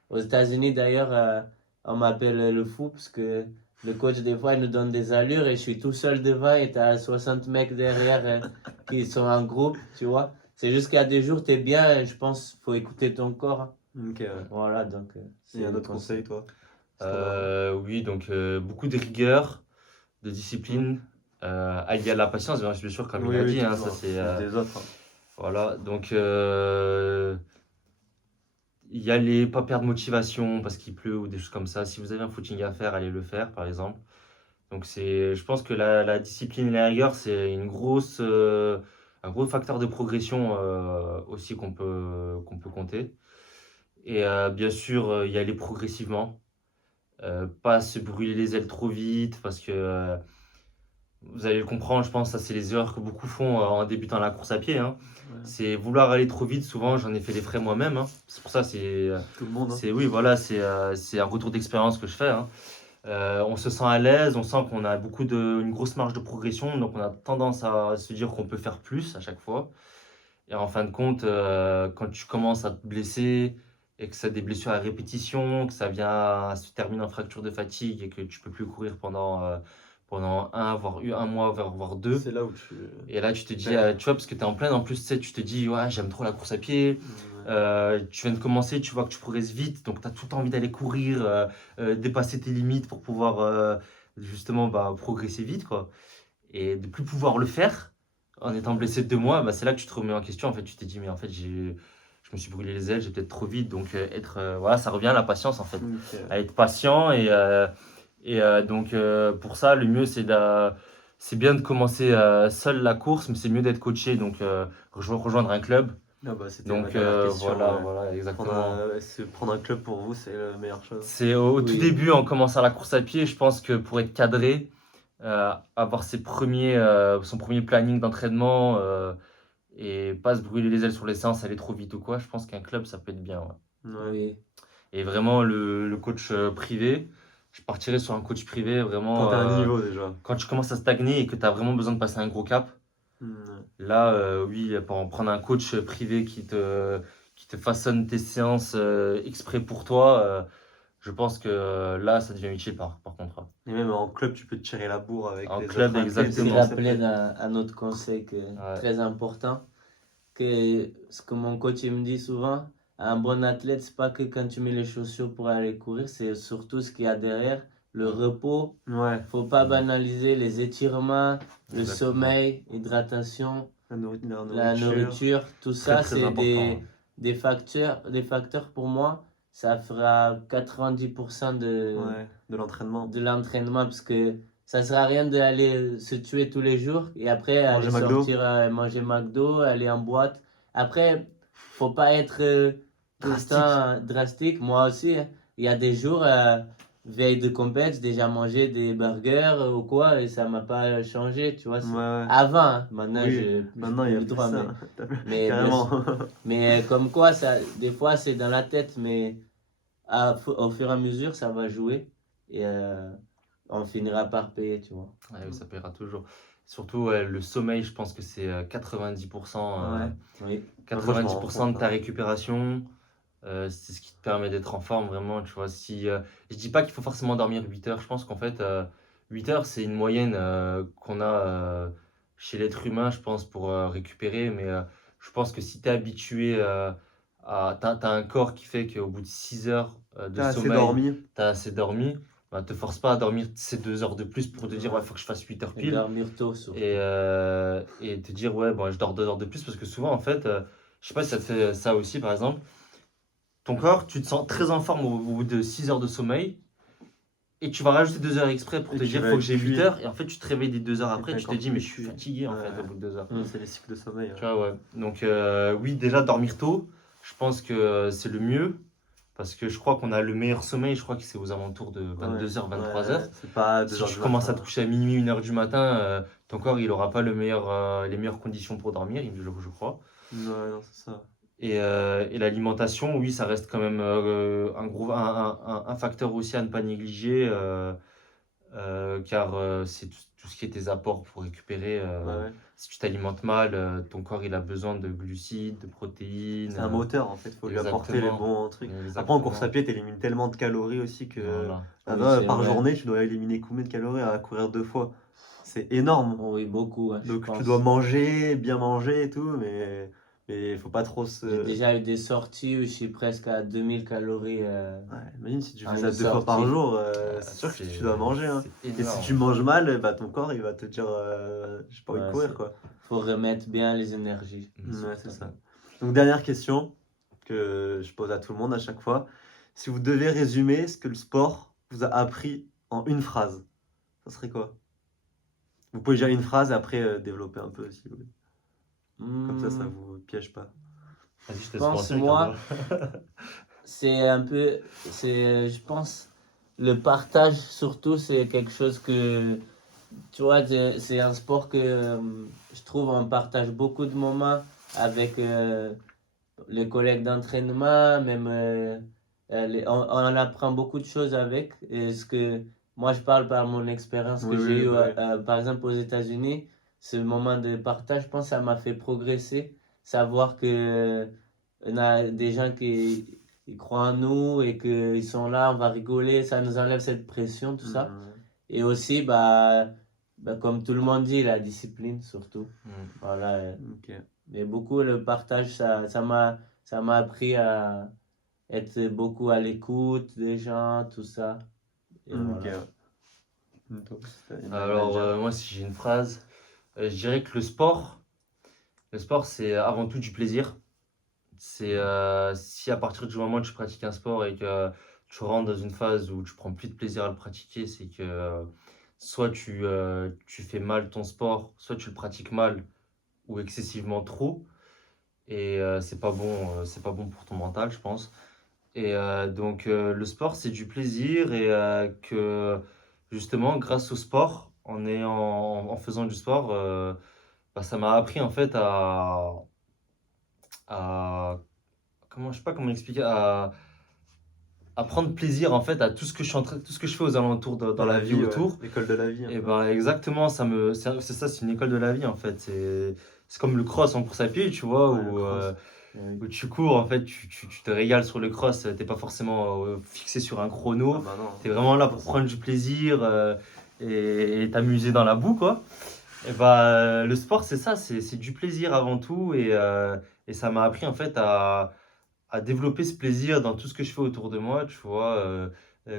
Aux États-Unis, d'ailleurs, on m'appelle le fou parce que le coach, des fois, il nous donne des allures et je suis tout seul devant et tu as 60 mecs derrière qui sont en groupe, tu vois. C'est juste qu'il y a des jours, tu es bien et je pense qu'il faut écouter ton corps. Hein. Ok, ouais. Voilà, donc Il y a un le autre conseil, toi? Oui, donc beaucoup de rigueur, de discipline, allié à la patience, bien sûr, comme il a dit. Hein, ça, toujours. c'est, Des autres. Hein. voilà, donc y aller, pas perdre motivation parce qu'il pleut ou des choses comme ça. Si vous avez un footing à faire, allez le faire, par exemple. Donc je pense que la discipline et la rigueur, c'est un gros facteur de progression aussi qu'on peut compter. Et bien sûr, y aller progressivement. Pas se brûler les ailes trop vite parce que vous allez le comprendre, je pense, ça c'est les erreurs que beaucoup font en débutant la course à pied, hein. Ouais. C'est vouloir aller trop vite, souvent j'en ai fait les frais moi-même, hein. C'est pour ça, Tout le monde, hein. oui, voilà, c'est un retour d'expérience que je fais, hein. On se sent à l'aise, on sent qu'on a une grosse marge de progression, donc on a tendance à se dire qu'on peut faire plus à chaque fois. Et en fin de compte, quand tu commences à te blesser et que ça a des blessures à répétition, que ça se termine en fracture de fatigue et que tu peux plus courir pendant un mois, voire deux. C'est là où tu. Et là, tu te dis, Ouais. tu vois, parce que tu es en pleine, en plus, tu sais, tu te dis, ouais, j'aime trop la course à pied. Tu viens de commencer, tu vois que tu progresses vite, donc tu as tout le temps envie d'aller courir, dépasser tes limites pour pouvoir justement progresser vite, quoi. Et de plus pouvoir le faire en étant blessé de 2 mois, c'est là que tu te remets en question. En fait, tu t'es dit, mais en fait, je me suis brûlé les ailes, j'ai peut-être trop vite. Donc, voilà, ça revient à la patience, en fait. Ok. À être patient. Donc, pour ça, le mieux, c'est bien de commencer seul la course, mais c'est mieux d'être coaché. Donc, rejoindre un club. Ah bah, c'était ma Donc, dernière question. voilà, Ouais. voilà, exactement. Prendre un club pour vous, c'est la meilleure chose. C'est au tout Oui. début, en commençant la course à pied, je pense que pour être cadré, avoir son premier planning d'entraînement et pas se brûler les ailes sur les séances, aller trop vite ou quoi, je pense qu'un club, ça peut être bien, ouais. Ouais. Oui. Et vraiment, le coach privé, je partirais sur un coach privé Quand vraiment. t'as un niveau déjà. Quand tu commences à stagner et que tu as vraiment besoin de passer un gros cap, Ouais. là, oui, pour en prendre un coach privé qui te façonne tes séances exprès pour toi, je pense que là, ça devient utile par contre, ouais. Et même en club, tu peux te tirer la bourre avec En les club, autres athlètes. Je me suis exactement. rappelé d'un autre conseil Ouais. très important, que ce que mon coach il me dit souvent, un bon athlète, c'est pas que quand tu mets les chaussures pour aller courir, c'est surtout ce qu'il y a derrière, le repos. Ouais, Faut pas banaliser les étirements, le Exactement. sommeil, l'hydratation, la la nourriture, tout Très, ça, très c'est important. des facteurs pour moi, ça fera 90% Ouais, de l'entraînement. de l'entraînement, parce que ça sert à rien d'aller se tuer tous les jours et après aller Manger McDo. sortir manger McDo, aller en boîte. Après, faut pas être tout le Drastique. temps drastique. Moi aussi, hein. Il y a des jours, veille de compète, j'ai déjà mangé des burgers ou quoi et ça m'a pas changé, tu vois. Ouais. Avant, hein. Maintenant, Oui, maintenant, il y a plus plus droit, ça. mais bien Carrément. mais comme quoi, des fois, c'est dans la tête, mais au fur et à mesure, ça va jouer et on finira par payer, tu vois. Ouais, oui, ça paiera toujours. Surtout, ouais, le sommeil, je pense que c'est 90%, Ouais. Oui. 90% de ta hein. récupération. C'est ce qui te permet d'être en forme vraiment, tu vois. Je dis pas qu'il faut forcément dormir 8 heures. Je pense qu'en fait, 8 heures, c'est une moyenne qu'on a chez l'être humain, je pense, pour récupérer. Mais je pense que si tu es habitué t'as un corps qui fait qu'au bout de 6 heures de T'as assez sommeil, dormi. tu as assez dormi, te force pas à dormir ces 2 heures de plus pour te dire, ouais, faut que je fasse 8 heures Et pile. dormir tôt, surtout. Et te dire, ouais, bon, je dors 2 heures de plus parce que souvent, en fait, je sais pas si ça te fait ça aussi, par exemple. Ton corps, tu te sens très en forme au bout de 6 heures de sommeil et tu vas rajouter 2 heures exprès pour Et te tu dire, vas faut que être j'ai 8 cuit. heures. Et en fait, tu te réveilles des 2 heures après, t'es tu te encore dis, mais plus je suis cuit. fatigué en Ouais. fait au bout de 2 heures. C'est les cycles de sommeil. Tu vois, ouais. Donc, oui, déjà, dormir tôt, je pense que c'est le mieux parce que je crois qu'on a le meilleur sommeil, je crois que c'est aux alentours de 22h, 23h. C'est pas 2 Si heures tu du commences à matin. te coucher à minuit, 1h du matin, ton corps, il aura pas les meilleures conditions pour dormir, je crois. Ouais, non, c'est ça. Et l'alimentation, oui, ça reste quand même un facteur aussi à ne pas négliger, car c'est tout ce qui est tes apports pour récupérer. Ouais. Si tu t'alimentes mal, ton corps il a besoin de glucides, de protéines. C'est un moteur en fait, faut lui apporter les exactement. bons trucs. Après, en Exactement. course à pied, t'élimines tellement de calories aussi que Voilà. là-bas, c'est par vrai. journée, tu dois éliminer combien de calories à courir 2 fois? C'est énorme. Oui, beaucoup, je Donc, pense. tu dois manger, bien manger et tout, mais il faut pas trop se. J'ai déjà eu des sorties où je suis presque à 2000 calories. Ouais, imagine si tu en fais ça une 2 fois par sortie. jour, c'est sûr que tu dois manger. Hein. C'est Et si énorme. tu manges mal, bah, ton corps il va te dire j'ai pas envie de Ouais, courir quoi. Faut remettre bien les énergies. Ouais, c'est ça. Donc, dernière question que je pose à tout le monde à chaque fois. Si vous devez résumer ce que le sport vous a appris en une phrase, ça serait quoi? Vous pouvez déjà une phrase et après développer un peu si vous voulez. Comme ça vous piège pas. Vas-y, je te Je pense, laisse commencer, moi, Carole. c'est un peu, je pense, le partage surtout, c'est quelque chose que Tu vois, c'est un sport que je trouve on partage beaucoup de moments avec les collègues d'entraînement, même on en apprend beaucoup de choses avec. Et ce que moi je parle par mon expérience que Oui, j'ai oui, eue, bah oui. par exemple aux États-Unis, ce moment de partage, je pense que ça m'a fait progresser, savoir que on a des gens qui ils croient en nous et qu'ils sont là, on va rigoler, ça nous enlève cette pression, tout ça. Mhm. Et aussi, comme tout le monde dit, la discipline surtout. Mm. Voilà. Ok. Mais beaucoup le partage, ça m'a appris à être beaucoup à l'écoute des gens, tout ça. Et Ok. voilà. Donc, il y en a à Alors, dire. moi, si j'ai une phrase, je dirais que le sport, c'est avant tout du plaisir. C'est si à partir du moment où tu pratiques un sport et que tu rentres dans une phase où tu prends plus de plaisir à le pratiquer, c'est que soit tu fais mal ton sport, soit tu le pratiques mal ou excessivement trop. Et c'est pas bon pour ton mental, je pense. Et donc, le sport, c'est du plaisir et que justement, grâce au sport, en faisant du sport, ça m'a appris en fait à je sais pas comment expliquer, à prendre plaisir en fait à tout ce que tout ce que je fais aux alentours dans Dans la la vie vie, ouais. autour. L'école de la vie, un Et peu. ben exactement, c'est ça, c'est une école de la vie en fait. C'est comme le cross en course à pied, tu vois, Ouais, le cross. Oui. où tu cours, en fait, tu te régales sur le cross, t'es pas forcément fixé sur un Ah chrono, bah non. t'es vraiment là pour prendre du plaisir et t'amuser dans la boue, quoi. Et le sport, c'est ça, c'est du plaisir avant tout et ça m'a appris en fait à développer ce plaisir dans tout ce que je fais autour de moi, tu vois.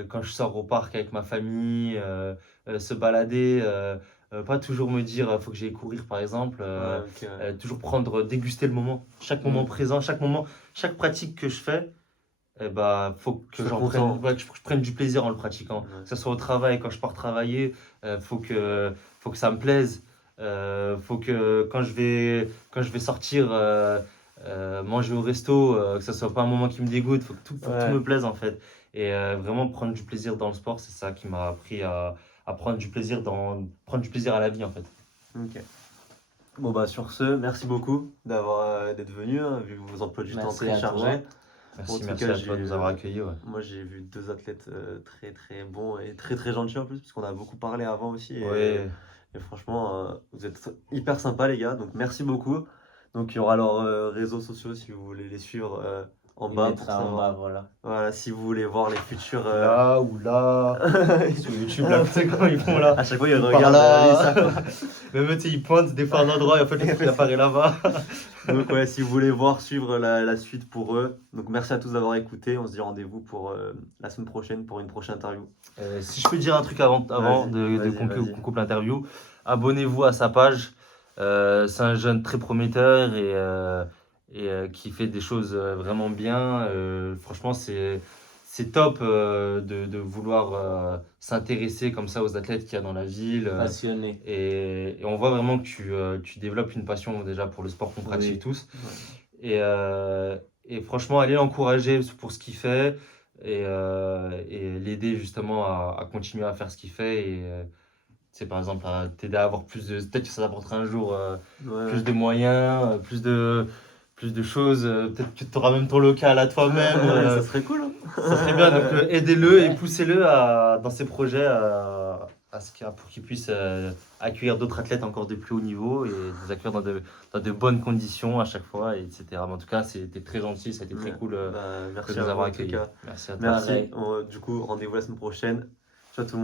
Quand je sors au parc avec ma famille, se balader, pas toujours me dire faut que j'aille courir par exemple, Ouais, ok. Ouais. toujours déguster le moment, chaque moment Mm. présent, chaque pratique que je fais, faut que Sois j'en prenne, content. ouais, que je prenne du plaisir en le pratiquant. Ouais. Que ce soit au travail, quand je pars travailler, faut que ça me plaise. Faut que quand je vais sortir manger au resto, que ce soit pas un moment qui me dégoûte, faut que tout Ouais. me plaise en fait. Et vraiment prendre du plaisir dans le sport, c'est ça qui m'a appris à prendre du plaisir à la vie en fait. Ok. Bon bah sur ce, merci beaucoup d'être venu, hein, vu vos emplois du temps Merci très à toi. chargés. En Merci, tout merci cas, à toi de nous avoir accueillis. Ouais. moi j'ai vu deux athlètes très très bons et très très gentils en plus, parce qu'on a beaucoup parlé avant aussi. Ouais. Et franchement, vous êtes hyper sympas les gars, donc merci beaucoup. Donc il y aura leurs réseaux sociaux si vous voulez les suivre en Il bas pour mettra en bas, savoir. voilà. Voilà, si vous voulez voir les futurs. Là ou là, sur YouTube, là, tu sais comment ils font là. À chaque fois, ils Par regardent là. Lisa, quoi. Même eux, tu sais, ils pointent des fois à un endroit et en fait, le truc, il apparaît là-bas. Donc ouais, si vous voulez voir, suivre la suite pour eux. Donc merci à tous d'avoir écouté. On se dit rendez-vous pour la semaine prochaine pour une prochaine interview. Si je peux dire un truc avant Vas-y, de vas-y, qu'on vas-y. qu'on coupe l'interview, abonnez-vous à sa page. C'est un jeune très prometteur et qui fait des choses vraiment bien. Franchement, c'est top de vouloir s'intéresser comme ça aux athlètes qu'il y a dans la ville. Passionné. Et on voit vraiment que tu développes une passion déjà pour le sport qu'on pratique Oui. tous. Ouais. Et franchement, allez l'encourager pour ce qu'il fait et l'aider justement à continuer à faire ce qu'il fait. Et c'est par exemple à t'aider à avoir plus de. Peut-être que ça t'apportera un jour Ouais, plus ouais. de moyens, plus de choses. Peut-être que tu auras même ton local à toi-même. Ça serait cool, hein. Ça serait bien. Donc aidez-le et poussez-le dans ses projets pour qu'il puisse accueillir d'autres athlètes encore de plus haut niveau et les accueillir dans de bonnes conditions à chaque fois, etc. Mais en tout cas, c'était très gentil, ça a été très Ouais. cool Bah, de merci nous à vous avoir en tout accueillis. cas. Merci à toi. Merci. Pareil. Du coup, rendez-vous la semaine prochaine. Ciao tout le monde.